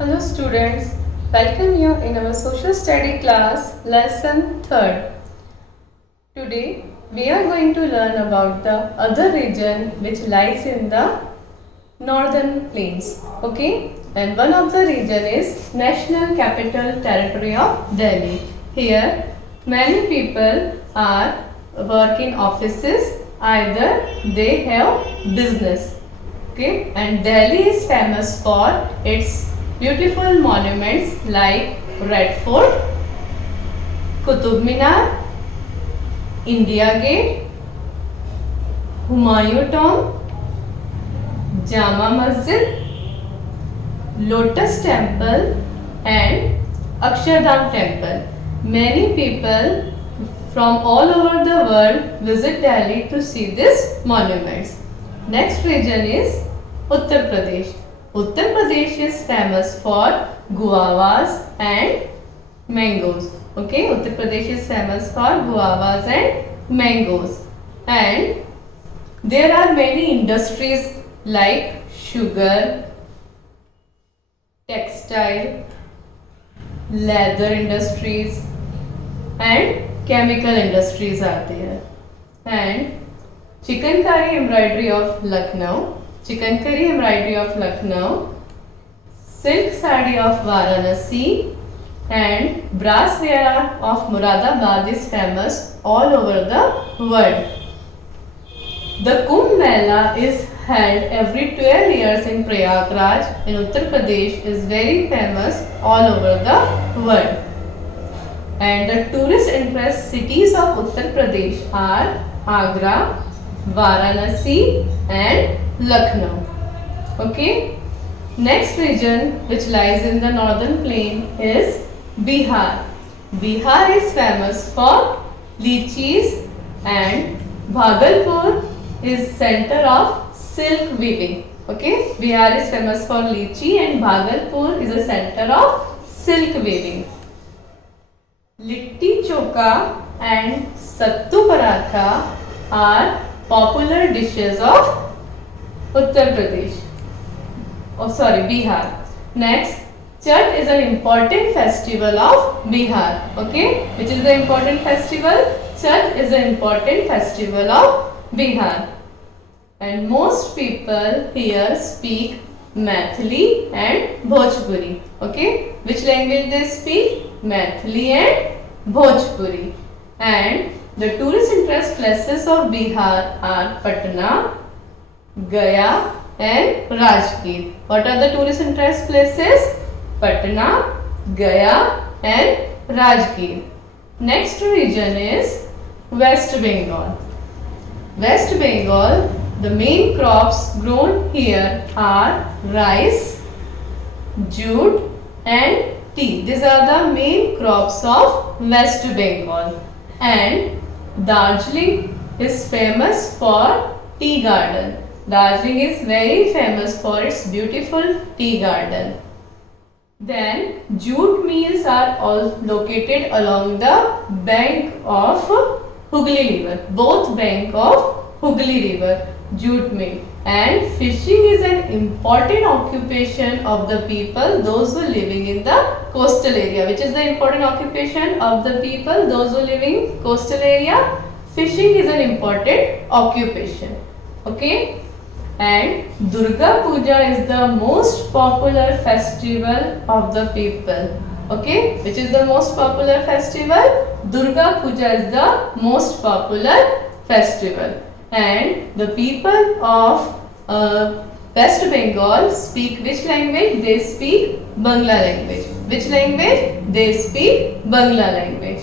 Hello students, welcome you in our social study class lesson 3rd. Today we are going to learn about the other region which lies in the northern plains. Okay, and one of the region is National Capital Territory of Delhi. Here many people are work in offices, either they have business. Okay, and Delhi is famous for its beautiful monuments like Red Fort, Qutub Minar, India Gate, Humayun Tomb, Jama Masjid, Lotus Temple and Akshardham Temple. Many people from all over the world visit Delhi to see these monuments. Next region is Uttar Pradesh. Uttar Pradesh is famous for guavas and mangoes. Okay, Uttar Pradesh is famous for guavas and mangoes. And there are many industries like sugar, textile, leather industries and chemical industries are there. And chikankari embroidery of Lucknow, silk sari of Varanasi and brass ware of Muradabad is famous all over the world. The Kumbh Mela is held every 12 years in Prayagraj in Uttar Pradesh is very famous all over the world. And the tourist interest cities of Uttar Pradesh are Agra, Varanasi and Lucknow. Okay. Next region which lies in the northern plain is Bihar. Bihar is famous for lychees and Bhagalpur is center of silk weaving. Okay. Bihar is famous for lychee and Bhagalpur is a center of silk weaving. Litti Chokha and Sattu Paratha are popular dishes of Uttar Pradesh. Bihar. Next, Chhath is an important festival of Bihar. Okay, which is the important festival? Chhath is an important festival of Bihar. And most people here speak Maithili and Bhojpuri. Okay, which language they speak? Maithili and Bhojpuri. And the tourist interest places of Bihar are Patna, Gaya and Rajgir. What are the tourist interest places? Patna, Gaya and Rajgir. Next region is West Bengal. West Bengal, the main crops grown here are rice, jute and tea. These are the main crops of West Bengal. And Darjeeling is famous for tea garden. Darjeeling is very famous for its beautiful tea garden. Then jute mills are all located along the bank of Hooghly River. Both bank of Hooghly River, jute mill. And fishing is an important occupation of the people, those who are living in the coastal area. Which is the important occupation of the people, those who are living in coastal area? Fishing is an important occupation. Okay. And Durga Puja is the most popular festival of the people. Okay. Which is the most popular festival? Durga Puja is the most popular festival. And the people of West Bengal speak which language? They speak Bangla language. Which language? They speak Bangla language.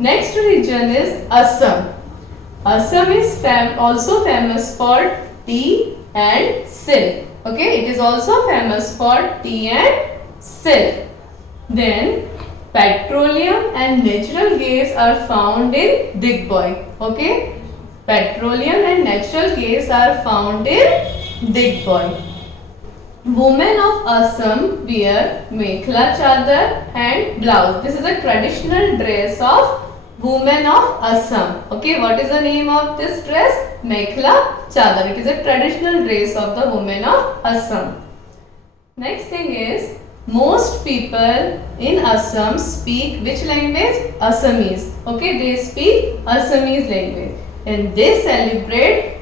Next region is Assam. Assam is also famous for tea and silk. Okay, it is also famous for tea and silk. Then petroleum and natural gas are found in Digboi. Okay. Petroleum and natural gas are found in Digboi. Women of Assam wear mekhla chadar and blouse. This is a traditional dress of women of Assam. Okay, what is the name of this dress? Mekhla chadar. It is a traditional dress of the women of Assam. Next thing is most people in Assam speak which language? Assamese. Okay, they speak Assamese language, and they celebrate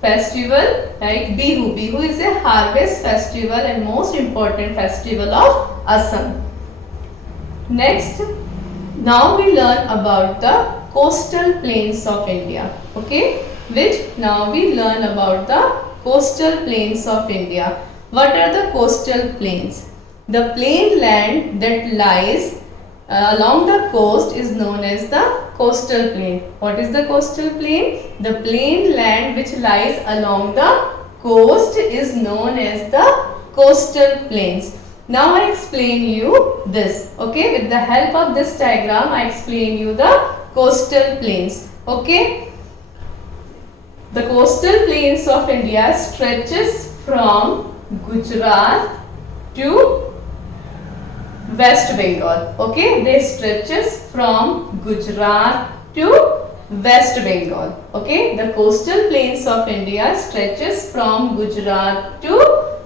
festival like Bihu. Bihu is a harvest festival and most important festival of Assam. Next, now we learn about the coastal plains of India. Okay, now we learn about the coastal plains of India. What are the coastal plains? The plain land that lies along the coast is known as the coastal plain. What is the coastal plain? The plain land which lies along the coast is known as the coastal plains. Now I explain you this. Okay, with the help of this diagram I explain you the coastal plains. Okay, the coastal plains of India stretches from Gujarat to West Bengal. Okay, they stretches from Gujarat to West Bengal. Okay, the coastal plains of India stretches from Gujarat to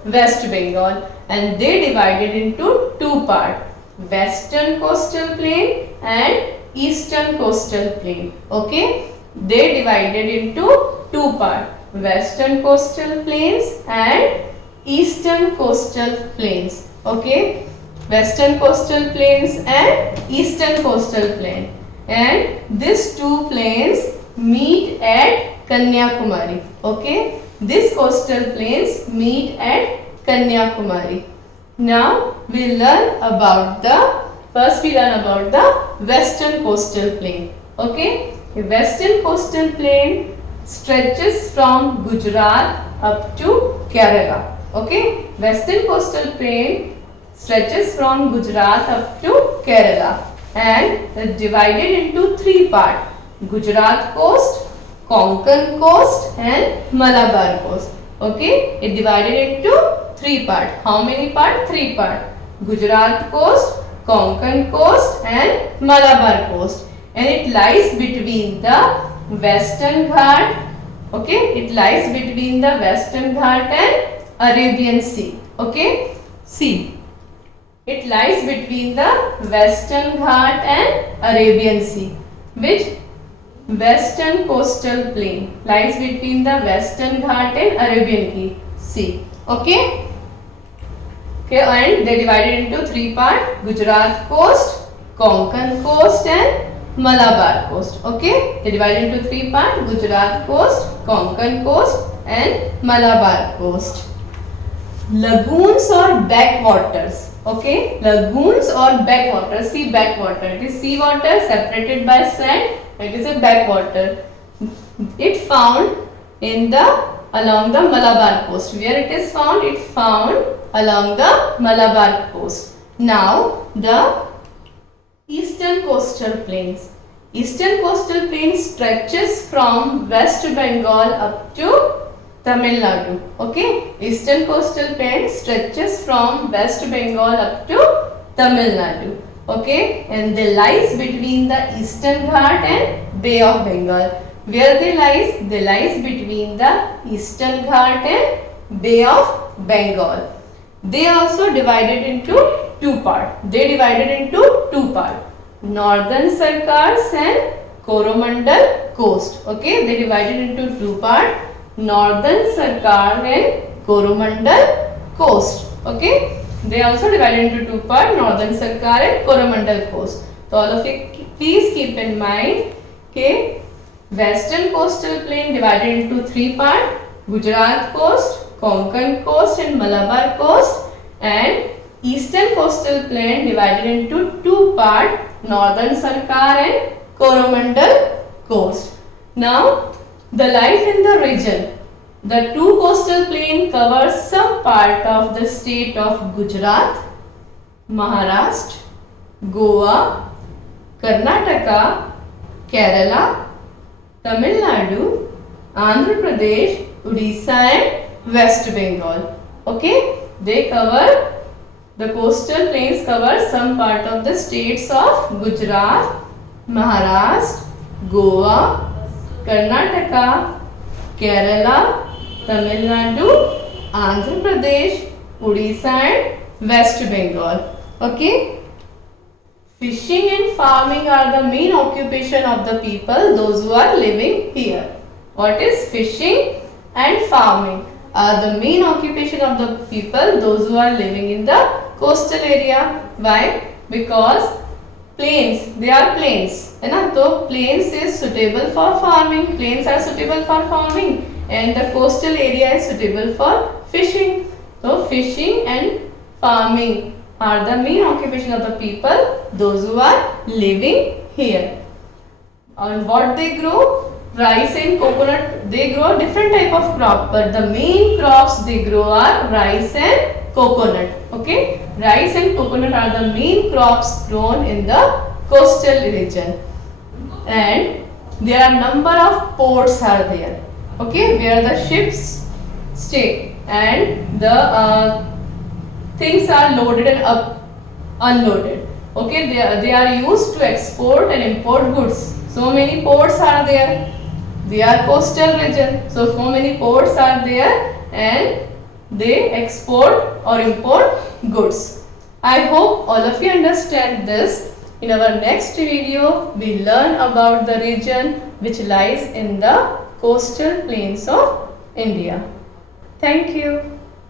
West Bengal, and they divided into two parts: Western coastal plain and Eastern coastal plain. Okay, they divided into two parts: Western coastal plains and Eastern coastal plains. Okay, Western coastal plains and Eastern coastal plain, and these two plains meet at Kanyakumari. Okay, these coastal plains meet at Kanyakumari. Now we learn about the Western coastal plain. Okay, the Western coastal plain stretches from Gujarat up to Kerala. Okay, Western coastal plain stretches from Gujarat up to Kerala and is divided into three parts: Gujarat coast, Konkan coast and Malabar coast. Okay, it divided into three parts. How many parts? Three parts: Gujarat coast, Konkan coast and Malabar coast, and it lies between the Western Ghat. Okay, it lies between the Western Ghat and Arabian Sea. Okay, sea. It lies between the Western Ghat and Arabian Sea. Which Western coastal plain lies between the Western Ghat and Arabian Sea. Okay. Okay, and they divided into three parts: Gujarat coast, Konkan coast and Malabar coast. Okay, they divided into three parts: Gujarat coast, Konkan coast and Malabar coast. Lagoons or backwaters. Okay, lagoons or backwaters. See, backwater, it is sea water separated by sand. It is a backwater. It found along the Malabar coast. Where it is found? It found along the Malabar coast. Now the Eastern coastal plains. Eastern coastal plain stretches from West Bengal up to Tamil Nadu. Okay, Eastern coastal plain stretches from West Bengal up to Tamil Nadu. Okay, and they lies between the Eastern Ghat and Bay of Bengal. Where they lies? They lies between the Eastern Ghat and Bay of Bengal. They also divided into two parts. Northern Sarkars and Coromandel coast. Okay, they divided into two parts: Northern Sarkar and Coromandel coast. Okay, they also divided into two parts: Northern Sarkar and Coromandel coast. So all of you please keep in mind. Okay, Western coastal plain divided into three parts: Gujarat coast, Konkan coast and Malabar coast, and Eastern coastal plain divided into two parts: Northern Sarkar and Coromandel coast. Now the life in the region. The two coastal plain covers some part of the state of Gujarat, Maharashtra, Goa, Karnataka, Kerala, Tamil Nadu, Andhra Pradesh, Odisha and West Bengal. Okay, the coastal plains cover some part of the states of Gujarat, Maharashtra, Goa, Karnataka, Kerala, Tamil Nadu, Andhra Pradesh, Odisha and West Bengal. Okay. Fishing and farming are the main occupation of the people, those who are living here. What is fishing and farming? Are the main occupation of the people, those who are living in the coastal area. Why? Because plains, they are plains, है ना? तो plains is suitable for farming. Plains are suitable for farming, and the coastal area is suitable for fishing. So fishing and farming are the main occupation of the people, those who are living here. And what they grow? Rice and coconut. They grow different type of crop, but the main crops they grow are rice and coconut. Okay, rice and coconut are the main crops grown in the coastal region, and there are number of ports are there. Okay, where the ships stay and the things are loaded and unloaded. Okay, they are used to export and import goods. So many ports are there. They are coastal region. So many ports are there and they export or import goods. I hope all of you understand this. In our next video, we learn about the region which lies in the coastal plains of India. Thank you.